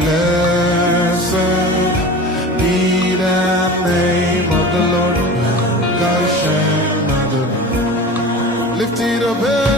Blessed be the name of the Lord. God shall not lift it up.